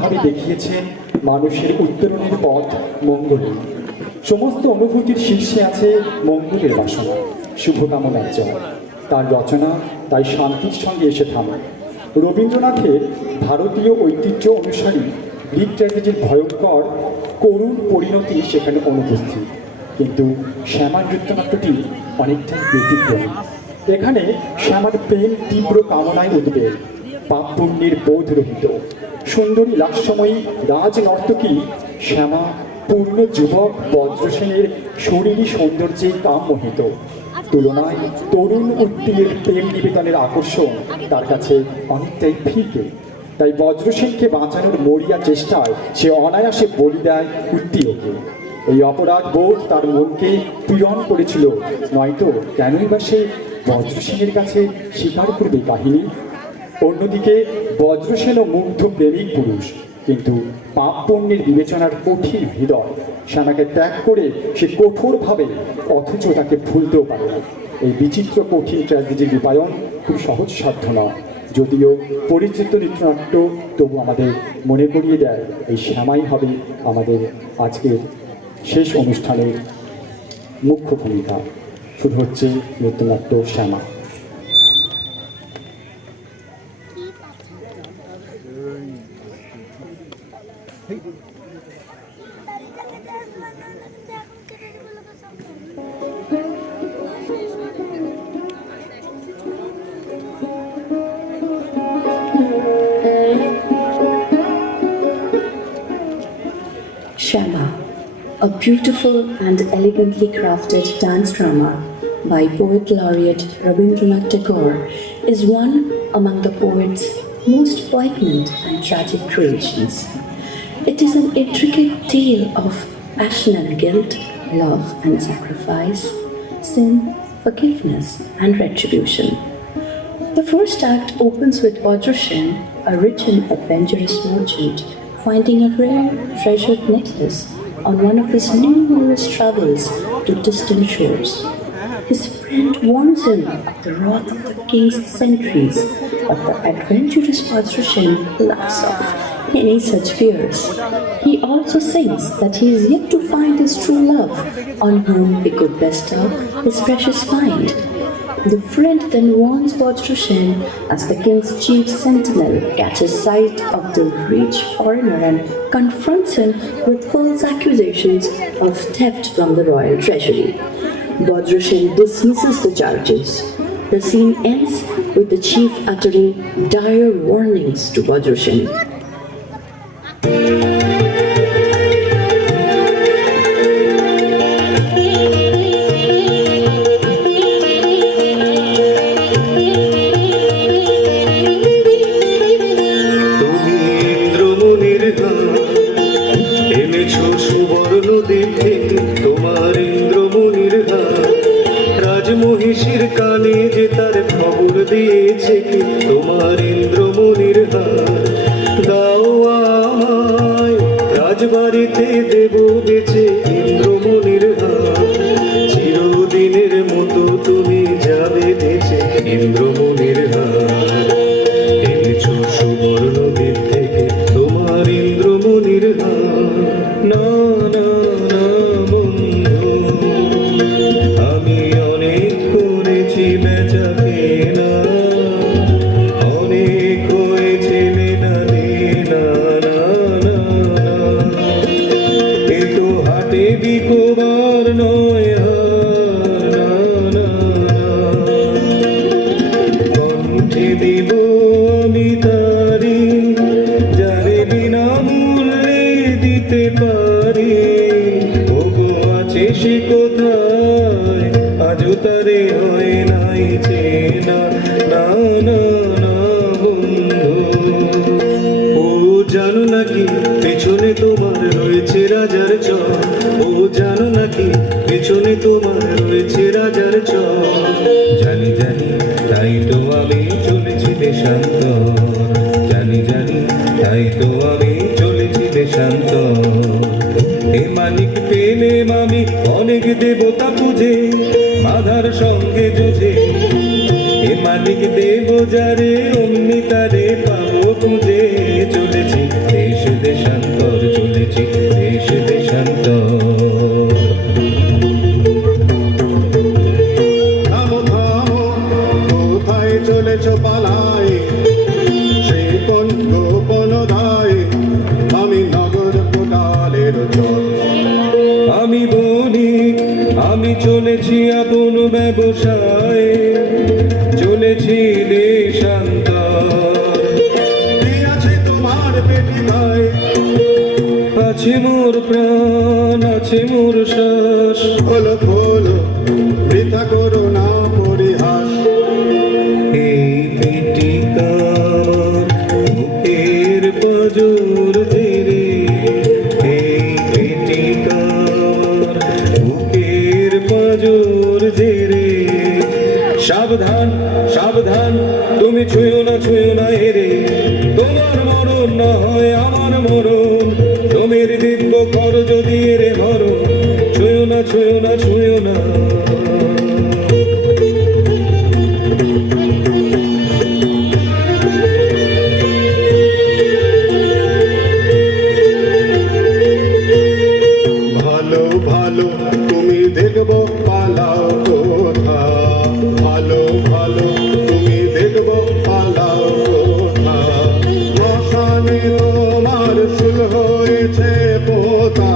ভাবে দেখিয়েছেন মানুষের উত্তরণের পথ মঙ্গলে। সমস্ত অনুভূতির শীর্ষে আছে মঙ্গলের বাসনা, শুভকামনার জয়। তার রচনা তাই শান্তির সঙ্গে এসে থামে। রবীন্দ্রনাথের ভারতীয় ঐতিহ্য অনুসারী গ্রিক ট্র্যাজেডির ভয়ঙ্কর করুণ পরিণতি সেখানে অনুপস্থিত, কিন্তু শ্যামা নৃত্যনাট্যটি অনেকটাই ব্যতিক্রমী। এখানে শ্যামার প্রেম তীব্র কামনায় উদ্বেগ, পাপ পুণ্যের বোধ রহিত। সুন্দরী লাস্যময়ী রাজনর্তকী শ্যামা পূর্ণ যুবক বজ্রসেনের শরীরী সৌন্দর্যে কাম মোহিত। তুলনায় তরুণ উত্তীর্ণের প্রেম নিবেদনের আকর্ষণ তার কাছে অনেকটাই ফিকে। তাই বজ্রসেনকে বাঁচানোর মরিয়া চেষ্টায় সে অনায়াসে বলি দেয় উত্তীর্ণকে। এই অপরাধ বোধ তার মনকে পীড়ন করেছিল, নয়তো কেনই বা সে বজ্রসেনের কাছে স্বীকার করবে কাহিনী। অন্যদিকে বজ্রসেনও মুগ্ধ প্রেমিক পুরুষ, কিন্তু পাপ পুণ্যের বিবেচনার কঠিন হৃদয়। শ্যামাকে ত্যাগ করে সে কঠোরভাবে, অথচ তাকে ভুলতেও পারে না। এই বিচিত্র কঠিন ট্র্যাজেডির রূপায়ণ খুব সহজসাধ্য নয়, যদিও পরিচিত নৃত্যনাট্য তবু আমাদের মনে করিয়ে দেয় এই শ্যামাই হবে আমাদের আজকের শেষ অনুষ্ঠানের মুখ্য ভূমিকা। শুরু হচ্ছে নৃত্যনাট্য শ্যামা। Shama, a beautiful and elegantly crafted dance drama by poet laureate Rabindranath Tagore, is one among the poet's most poignant and tragic creations. It is an intricate tale of passion and guilt, love and sacrifice, sin, forgiveness and retribution. The first act opens with Vajrasen, a rich and adventurous merchant, finding a rare treasured necklace on one of his numerous travels to distant shores. His friend warns him of the wrath of the king's sentries, but the adventurous Vajrasen laughs off any such fears. He also sings that he is yet to find his true love, on whom he could bestow his precious find. The friend then warns Vajrasen as the king's chief sentinel catches sight of the rich foreigner and confronts him with false accusations of theft from the royal treasury. Vajrasen dismisses the charges. The scene ends with the chief uttering dire warnings to Vajrasen. মহিষীর কানে যে তার খবর দিয়েছে কি তোমার ইন্দ্রমণির হার, দাও আমায় রাজবাড়িতে দেব বেচে ইন্দ্রমণির হার, চিরদিনের মতো তুমি যাবে বেচে ইন্দ্রমণির হার। এনেছো সুবর্ণ দ্বীপ থেকে তোমার ইন্দ্রমণির হার, না না না বন্ধু, আমি অনেক করেছি বেচা কেনা, অনেক হয়েছে লেনা দেনা, না না না, এ তো হাটে বিকোবার নয় হার, না না না, কণ্ঠে দিব আমি তারি, যারে বিনামূল্যে দিতে পারি, ওগো আছে সে কোথায়, আজও তারে হয় নাই চেনা, না না না বন্ধু। ও জানো নাকি পেছনে তোমার রয়েছে রাজার চর, ও জানো নাকি পেছনে তোমার রয়েছে রাজার চর, জানি জানি তাই তো আমি চলেছি দেশান্ত, জানি জানি তাই তো আমি চলেছি দেশান্ত। এ মানিক পেলে মামি অনেক দেবতা পুজে, মাধার সঙ্গে যুঝে, এ মালিক দেব যারে অমনি তারে পাবো খুঁজে, চলেছি দায়ে আমি নগর কোটালের চর। আমি বণিক, আমি চলেছি আপন ব্যবসায়, চলেছি দেশান্তর। কি আছে তোমার পেটে গায়ে? আছে মোর প্রাণ, আছে মোর শ্বাস। খোলো খোলো, বৃথা করো না পরিহাস। এই পেটিকা বুকের পাঁজর ধরে, এই পেটিকা বুকের পাঁজর ধরে। সাবধান সাবধান, তুমি ছুঁয়ো না এরে, তোমার মরণ না হয় আমার মরণ। জমির দিব্য কর যদি এরে হরণ, ছুঁয়ো না। ভালো ভালো তুমি দেখবো পালাও কোথা, ভালো ভালো তুমি দেখবো পালাও কোথা। মশানে তোমার শুল হয়েছে পোতা,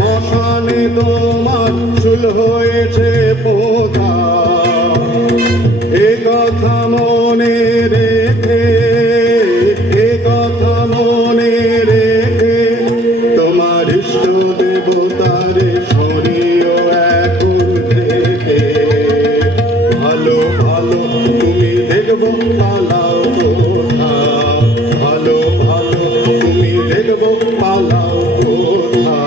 মশানে তোমার শুল হয়েছে পোতা। এ কথা মনে রেখে, এ কথা মনে রেখে তোমার ইষ্ট দেবতারে সরিও এখন থেকে। ভালো ভালো তুমি দেখবো পালাও কোথা, ভালো ভালো তুমি দেখবো পালাও কোথা।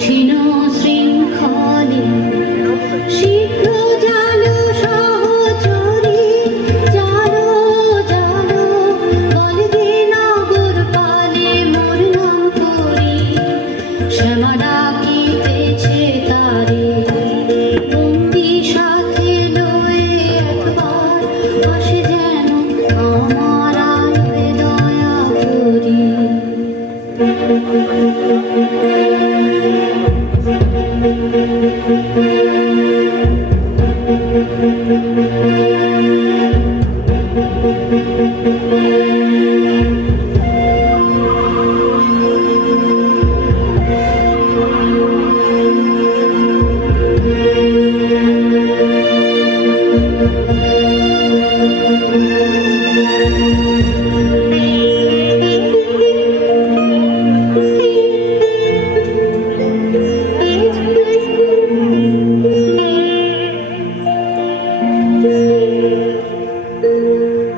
কঠিন শৃঙ্খলে শীঘ্র জালো সহচরী জালো জালো বলে যে নগর পালে মোর নাম করি শ্যামা ডাকিতেছে তারে বন্দি সাথে লয়ে একবার আসে যেন আমার আলোয় দয়া করি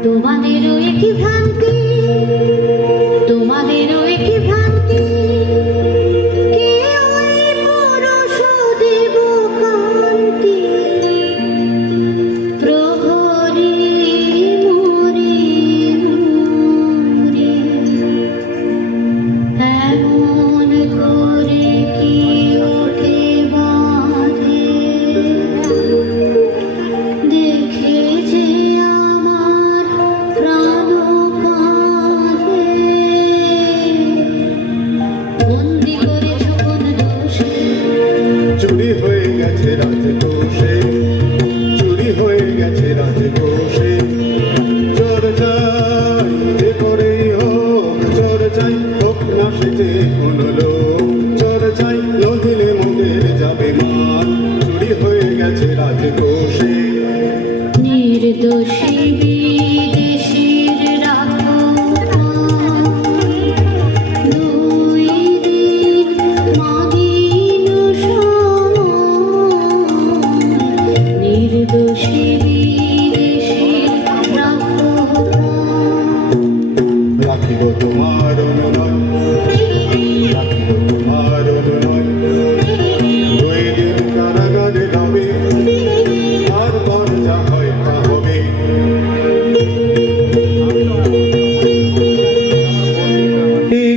তোমাদেরও একই ভ্রান্তি তোমাদেরও একই ভ্রান্তি কেউ এই পরশ দেব কান্তি প্রহরী মোরে মোরে এমন করে কি ওঠে বাঁধে দেখে যে আমার প্রাণ কাঁদে বন্দি করেছ কোন দোষে চুরি হয়ে গেছে রাজকোষে চুরি হয়ে গেছে রাজকোষে চোর চাই যে করেই হোক চোর চাই হোক না সেজে কোনো লোক চোর চাই নহিলে মোদের যাবে মান চুরি হয়ে গেছে রাজকোষে নির্দোষী বিদেশীর রাখো দুই দিন মাগিন নির্দোষী বিদেশীর রাখো রাখিব তোমার অনুনয় রাখিব তোমার অনুনয় দুই দিন কারাগারে যাবে তারপর যা হয় তা হবে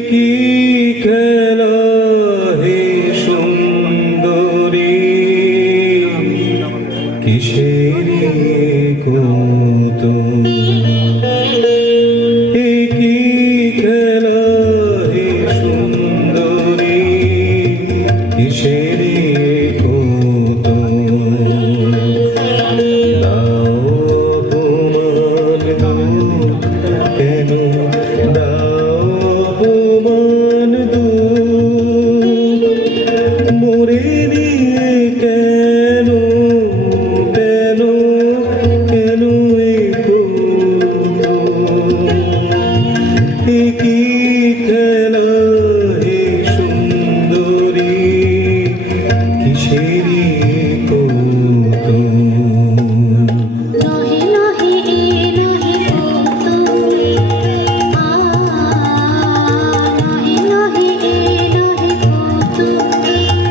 কি খেলা হে সুন্দরী কিসের কৌতুক কি খেলা হে সুন্দরী কিসের কৌতুক দাও অপমান কেন দাও অপমান মোরে নিয়ে কেন কেন কেন এই কৌতুক কি খেলা হে সুন্দরী কিসের কৌতুক নহি নহি নহি কৌতুক নহি নহি নহি কৌতুক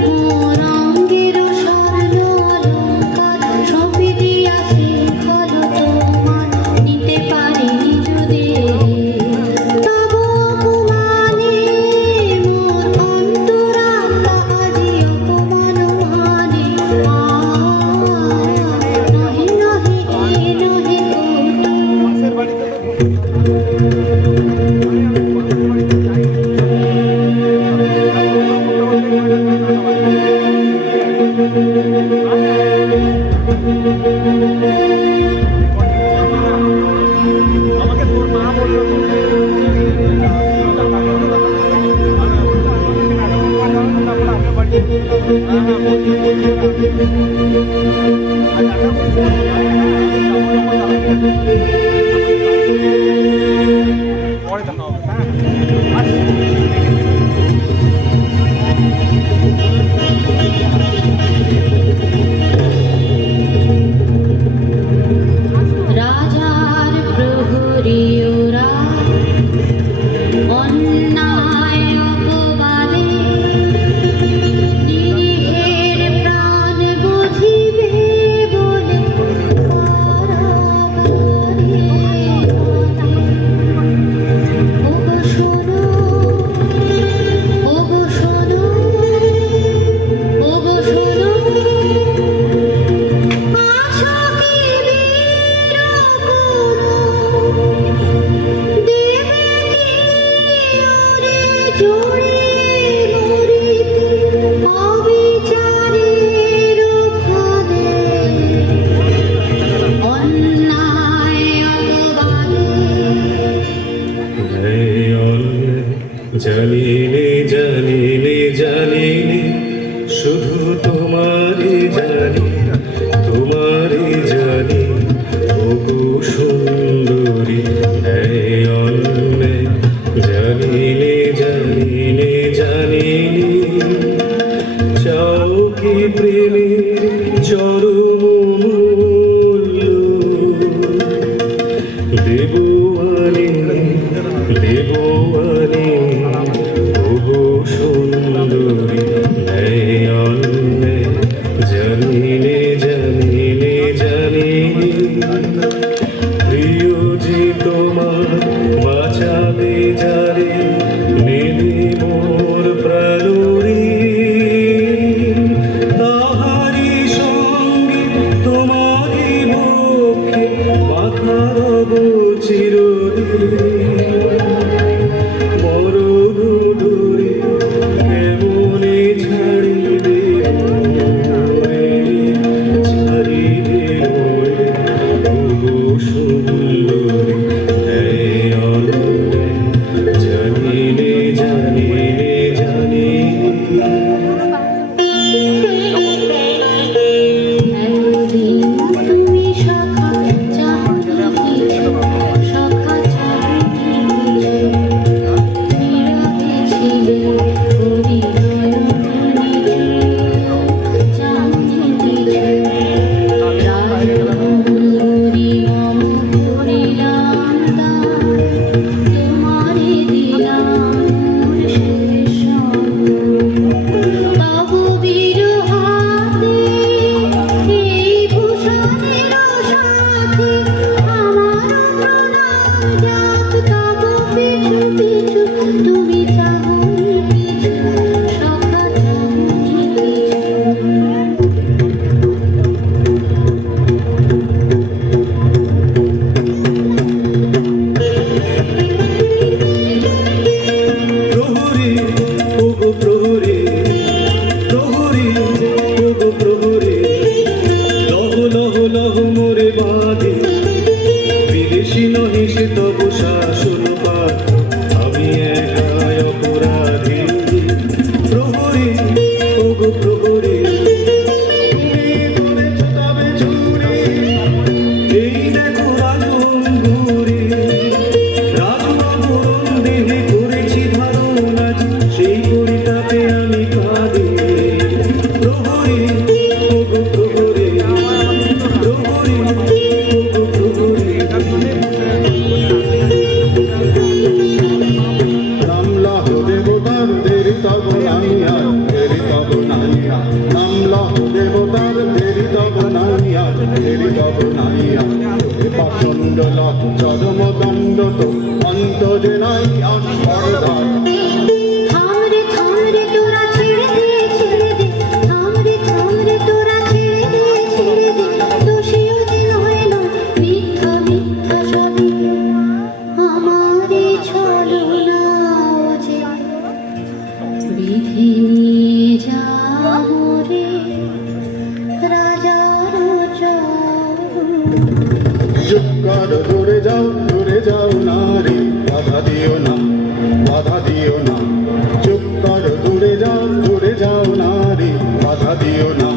মোর অঙ্গের স্বর্ণ অলঙ্কার সবই দিয়াছি ফল তোমার নিতে পারিনি যদি তব অপমানে মোর অন্তরাত্মা আজি অপমান মানে নহি নহি নহি কৌতুক আমাকে তোর মা বললো তো পরে দেখা হবে রাজার প্রহরীরা অন্যায় অপবাদে শুধু তোমারই জানি ওগো সুন্দরী নয়নে জানিনে চাও কি প্রেমে চরম মূল্য দেবয়ানি ওগো সুন্দরী নয়নে জানিনে প্রিয় যে তোমার বাঁচাবে যারে নেবে মোর প্রাণরী তাহারি সঙ্গে তোমারই পক্ষে মাথা রব চিরদিন মরণ দূরে কেমনে ছাড়িবে ওগো সুন্দরী নয়নে জানিনে একদিন তুমি সখা চাহনি সখা চাহনি নীরবে ছিলে হৃদয় চাহনি রাজকুমারী মম করিলাম দান তোমারে দিলাম শেষ তবু বিরহাতে এই ভূষণের সাথে আমার প্রণাম যাক তবু পিছু পিছু তুমি চাহনি কিছু সখা চাহনি কিছু প্রহরী ওগো প্রহরী ওগো প্রহরী লহ মোরে বাঁধে বিদেশি নহে সে তব শাসন পাঠ আমি একাই অপরাধী প্রহরী ওগো প্রহরী এই দেখো রাজন ঘুরে রাজনগরণ দেহে করেছি ধারণ আজ সেই পরিতাপে আমি কাঁদি প্রহরী ওগো প্রহরী ওগো প্রহরী নামলাহ দেবতার দেরি তব নাইয়া নামলাহ দেবতার দেরি তব নাইয়া পাষণ্ড চরম দণ্ড তো অন্ত যে নাই আর সরদার থামরে তোরা ছেড়ে দে থামরে তোরা ছেড়ে দে দোষীও যে নয় না মিথ্যা সবই আমারে ছলনা যে বিধি নিয়ে যাও রে রাজার যুগর দূরে যাও নারী বাধা দিও না যুগর দূরে যাও নারী বাধা দিও না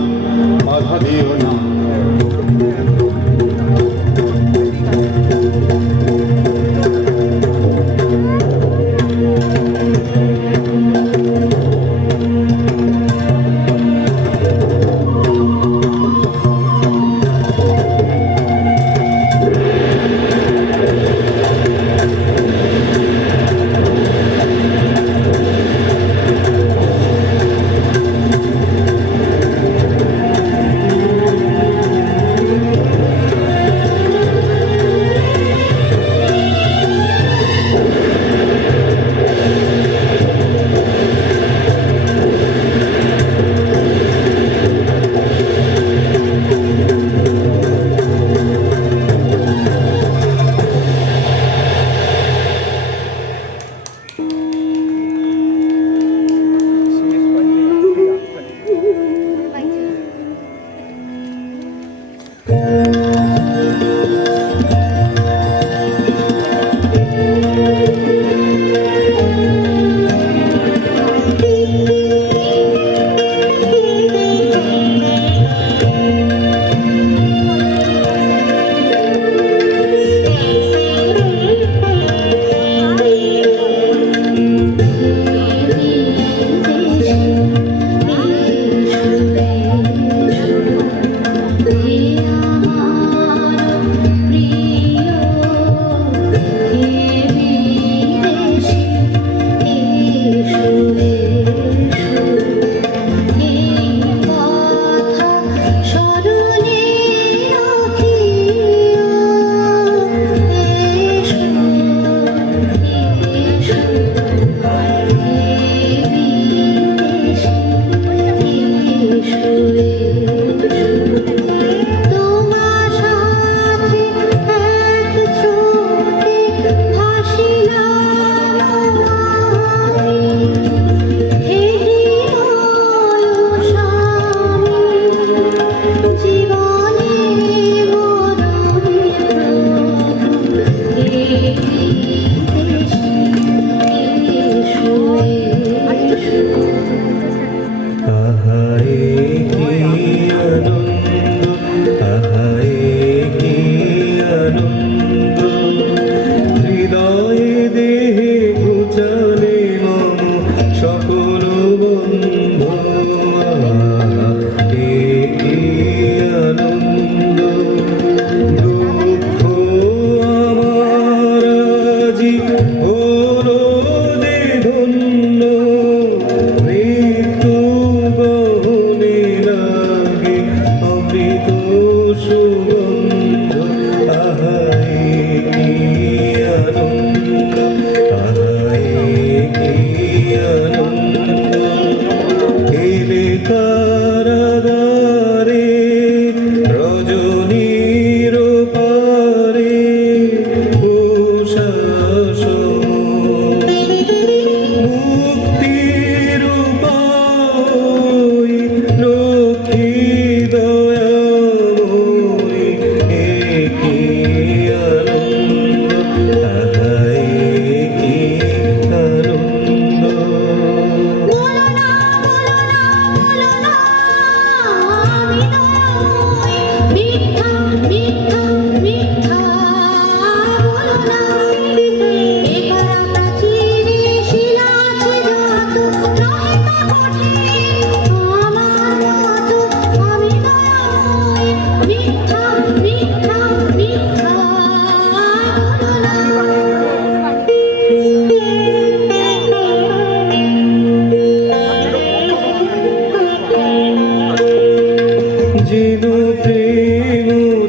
যেন প্রেম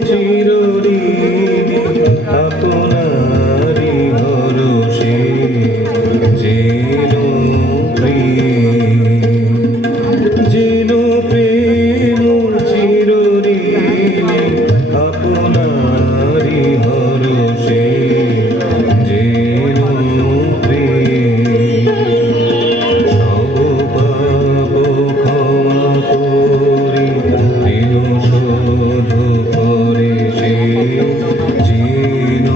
চিরদিন আপনারি ভরসে যেন প্রেম চিরদিন আপনারি ভরসে যেন সব পাপ ক্ষমা করি ঋণ শোধ করে সে যেন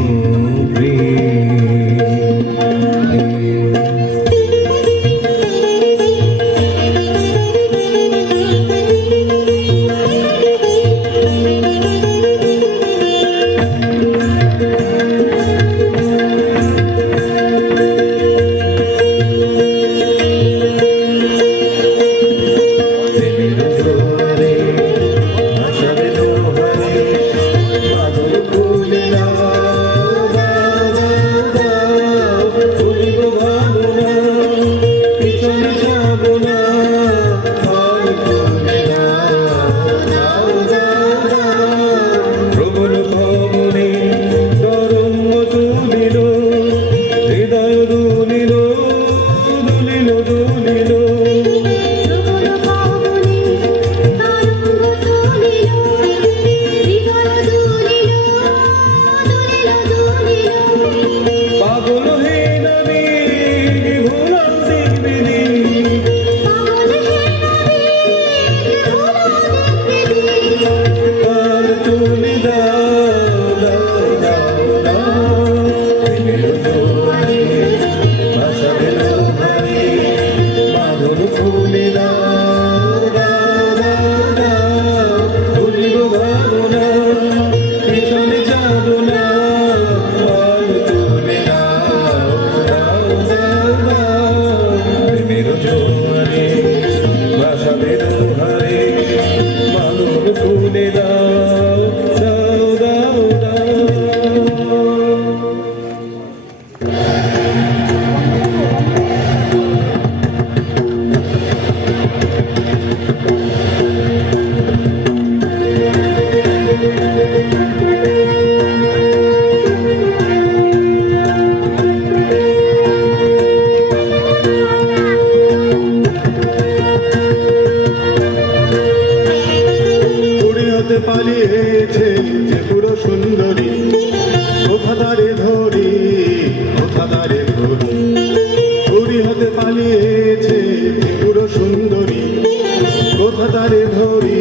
প্রবল পবনে তরঙ্গ তুলিল হৃদয় দুলিল দুলিল দুলিল প্রবল পাবনে তরঙ্গ তুলিল হৃদয় দুলিল দুলিল দুলিল পাগল হে নবী ভোলান্তি বিধি পাগল হে নবী আর তুলি দাও দাও দাও দাও প্রেমের জোয়ারে ভাসাবে লোহারে মাধুর ফুলে দাও দাও দাও দাও ভুলিব ভাবনা পিছনে যাব না আর তুলে দাও দাও দাও দাও প্রেমের জোয়ারে ভাসাবে লোহারে মাধুর ফুলে দাও দাও দাও দাও পুরী হতে পালিয়েছে যে পুরো সুন্দরী কোথা তারে ধরি কোথা তারে ধরি পুরী হতে পালিয়েছে যে পুরো সুন্দরী কোথা তারে ধরি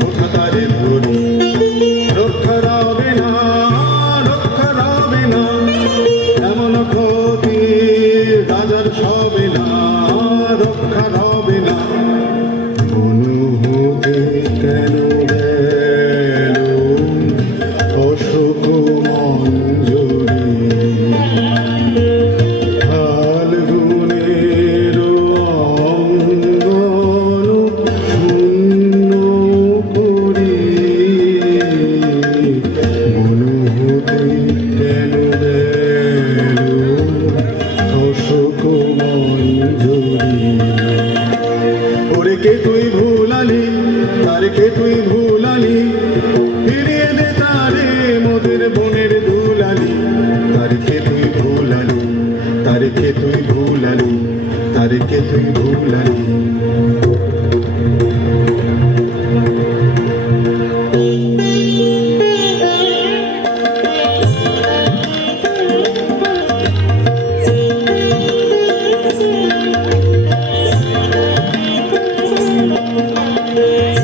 কোথা তারে ধরি রক্ষা রবে না রক্ষা রবে না এমন ক্ষতি রাজার সবে না রক্ষা রবে না অনুভূতি কেন গেল অশোক মঞ্জুরি ফাল্গুনের অঙ্গন শূন্য করি অনুভূতি কেন গেল অশোক মঞ্জুরি ওরে কে তুই ভুলালি তারে কে তুই ভুলালি ফিরিয়ে দে তারে মোদের বনের দুলালি তারে কে তুই ভুলালি তারে কে তুই ভুলালি তারে কে তুই ভুলালি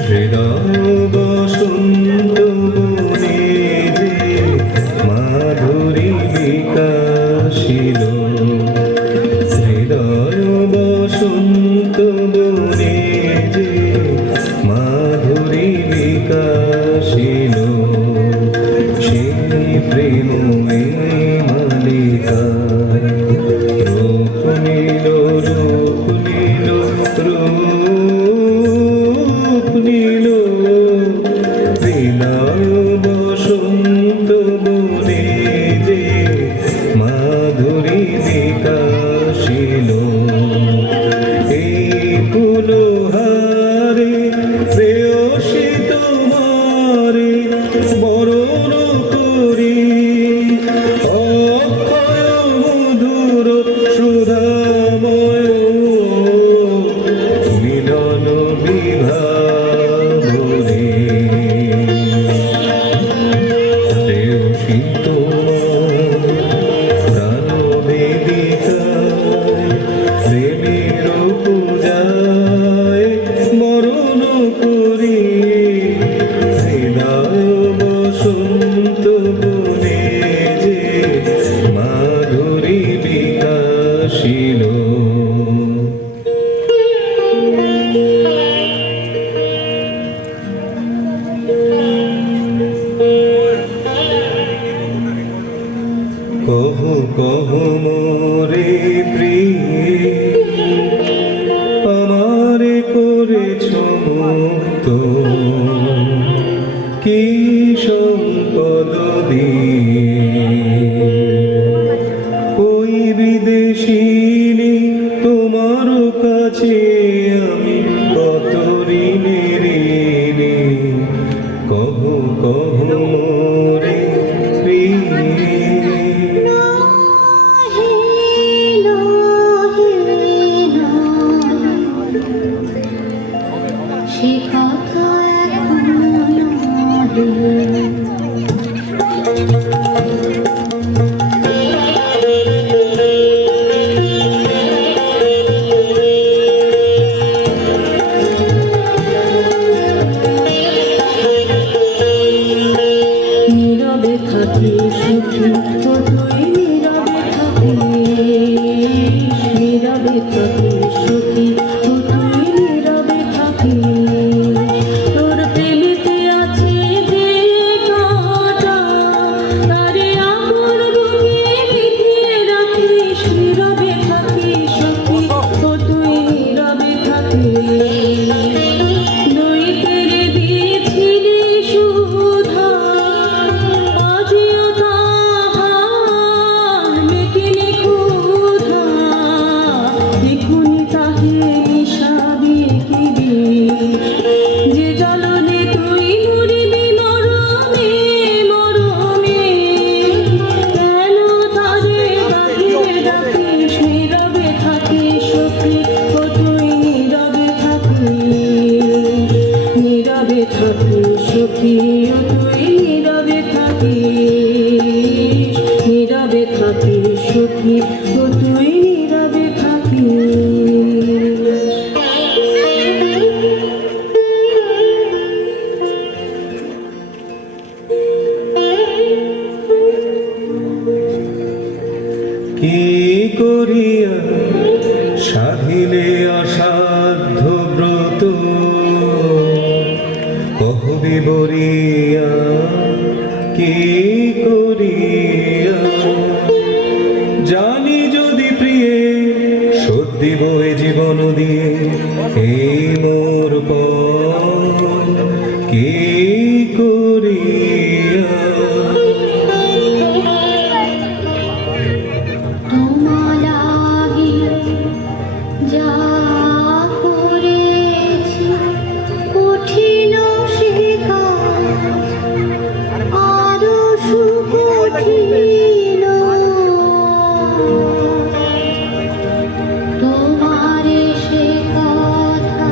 হৃদয় মতো কি সম্পদ দিয়ে ওই বিদেশিনী তোমার কাছে আমি কত ঋণের ঋণী কহ কহ মোরে প্রিয়ে নাহি নাহি নাহি সে কথা এখন নাহি নীরবে থাকি সুখী ও তুই নীরবে থাকিস, নীরবে থাকি সুখী ও তুই নীরবে থাকিস। তোর প্রেমেতে আছে যে কাঁটা, তারে আপন বুকে বিঁধিয়ে রাখিস। নীরবে থাকি সুখী ও তুই নীরবে থাকিস। দুই তেরে দিয়েছিলি সুধা, আজিও তাহার মেটেনি ক্ষুধা। এখুনি তাহে নিশাবি কি বিষ, যে জ্বলনে তুই মরিবি মরমে মরমে। কেন তারে বাহিরে রাখিস? নীরবে থাকিস সখী ও তুই নীরবে থাকিস, নীরবে থাকিস সখী ও তুই নীরবে থাকিস, নীরবে থাকিস সখী ও তুই নীরবে থাকিস। কি করিয়া সাধিলে অসাধ্য ব্রত কহবি বরিয়া কি করিয়া জানি যদি প্রিয়ে শোধ দিব এ জীবন দিয়ে এই মোর পর কি করিয়া তোমার লাগি যা করেছি কঠিন সে কাজ আরো সুকঠিন। তোমারে সে কথা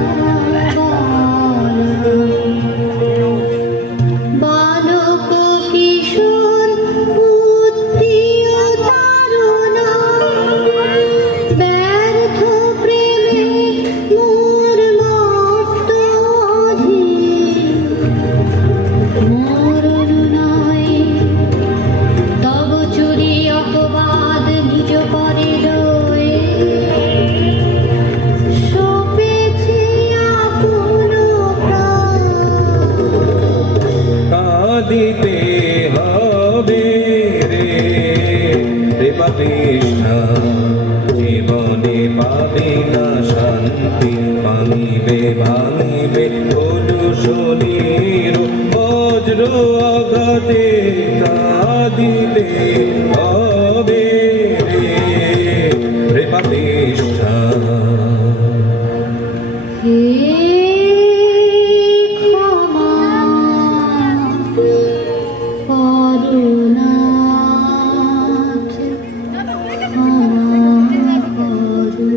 বালক কিশোর উত্তীয় তারুণা ব্যর্থ প্রেমে মোর মস্ত মরণ নয় তব চুরি অপবাদ নিজ পরে রয়ে সপেছে আপন প্রাণ। কাঁদিতে হবে রে রে পাপিষ্ঠা জীবনে পাবে না শান্তি ভাঙিবে ভাঙিবে কলুষণীর বজ্র আঘাতে কাঁদিতে হবে রে রে পাপিষ্ঠা হে ক্ষমা করুণাথ ক্ষমা করু।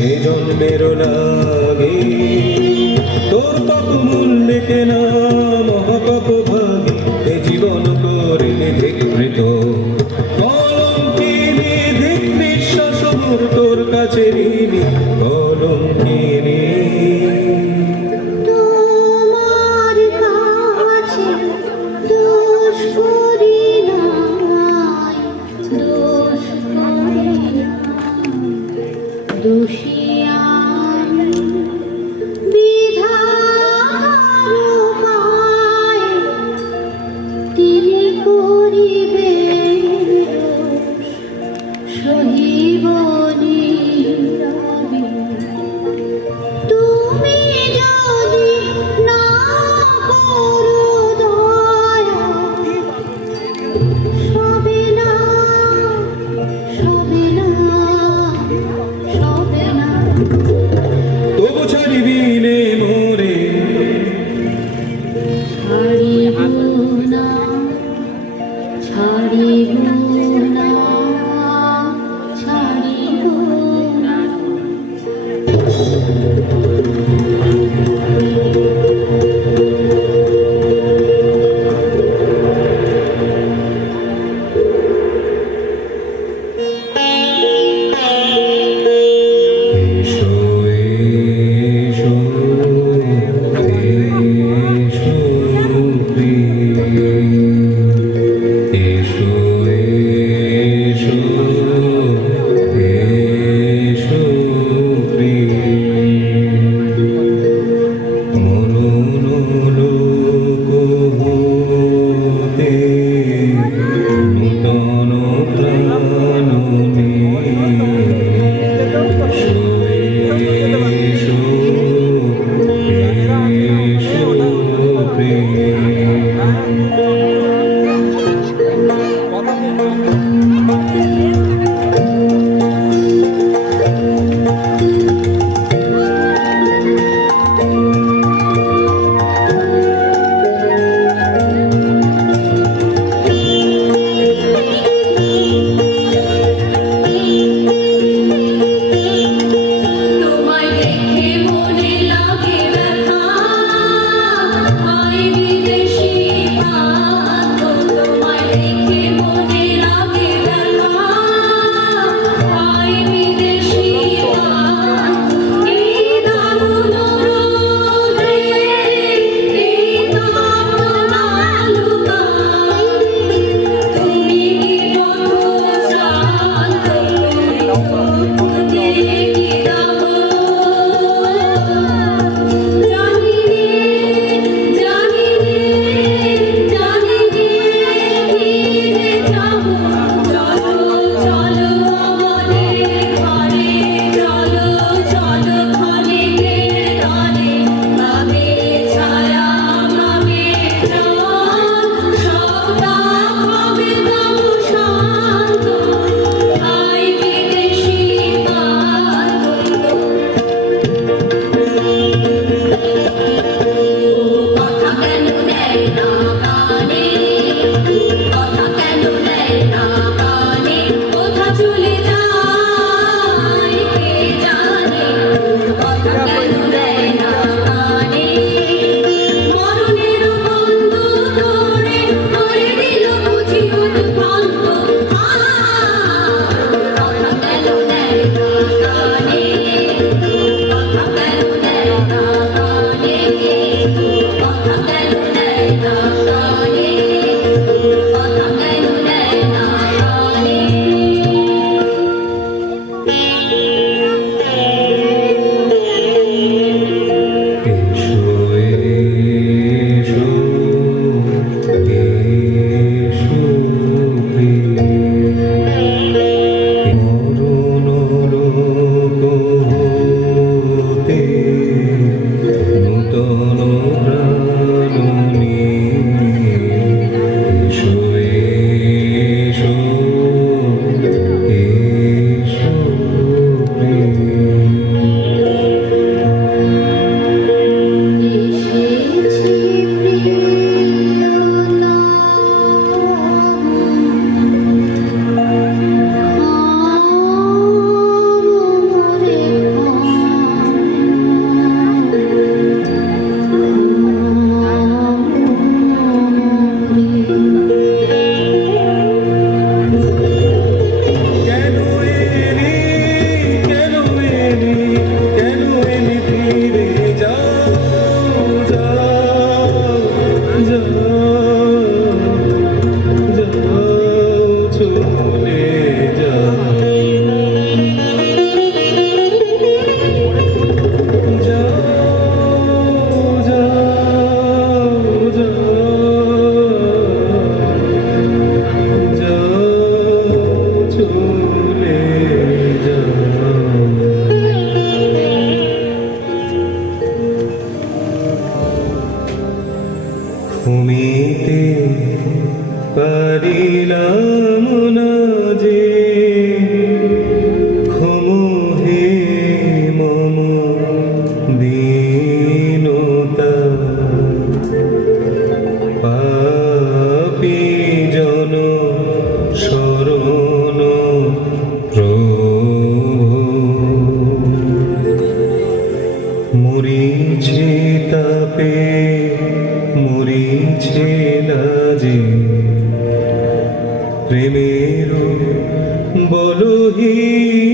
এ জন্মের লাগি তোর পাপ মূল্যে কেনা মহাপাপ ভাগি এ জীবন করে ধিকৃত কলঙ্কিনী ধিক বিশ্বাস মোর তোর কাছে ঋণী কলঙ্কিনী তোমার কাছে দোষ করি নাই, দোষ করি নাই, দোষী আমি এসো এসো এসো প্রিয় এসো এসো এসো প্রিয় মরণ লোক হতে নূতন প্রাণ তোমায় দেখে মনে লাগে ব্যথা আই বিদেশি পাত্র তোমায় দেখে মনে লাগে ব্যথা আই বিদেশি পাত্র এই দারুণ রোদে এই দারুণ আলোকায় তুমি কি পথ শান্ত আই বিদেশি পাত্র কথা কেন নেয় না কানে কথা কেন নেয় না কানে কোথা চলে যায় কে জানে কথা কেন নেয় না কানে মরণের বন্ধু ধরে ধরে দিল বুঝি উৎভ্রান্ত কথা কেন নেয় না কানে কথা কেন নেয় না কানে কথা কেন নেয় না কানে কথা কেন নেয় না এসো এসো এসো প্রিয় মরণ লোক হতে নূতন প্রাণ নিয়ে এসো এসো এসো প্রিয় এসেছি কেন এলি কেন এলি কেন এলি ফিরে যাও যাও যাও যাও চলে যাও যাও যাও যাও যাও চলে যাও ঘুমিতে পারিলাম না যে ঘুমো হে মম দীনতা পাপী জন শরণ প্রভু মরিছে তাপে মরিছে লাজে প্রেমের বলহীনতা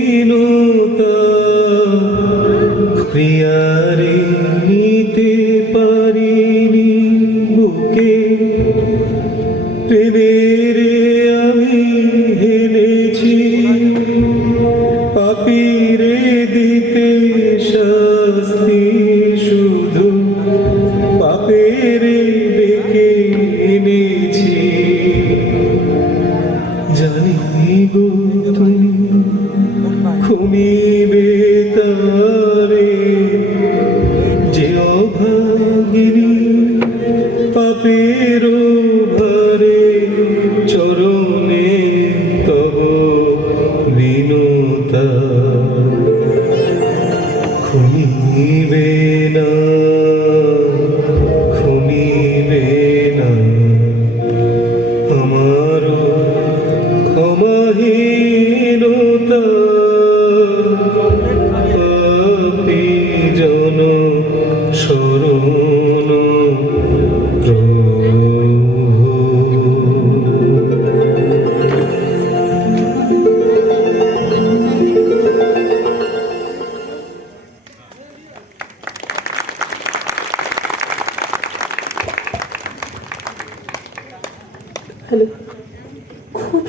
ক্রিয়ারে নিতে পারিনি বুকে প্রেমের আমি হেলেছি পাপিরে দিতে শাস্তি শুধু পাপেরে ডেকে এনেছি জানি গো তুমি খুমিবে তারে যে অভাগিনী পাপের ভারে চরণে তব বিনুতা খুমিবে না খুমিবে না আমার ক্ষমাহীনতা পাপী জন শরণ প্রভু। হ্যালো। খুব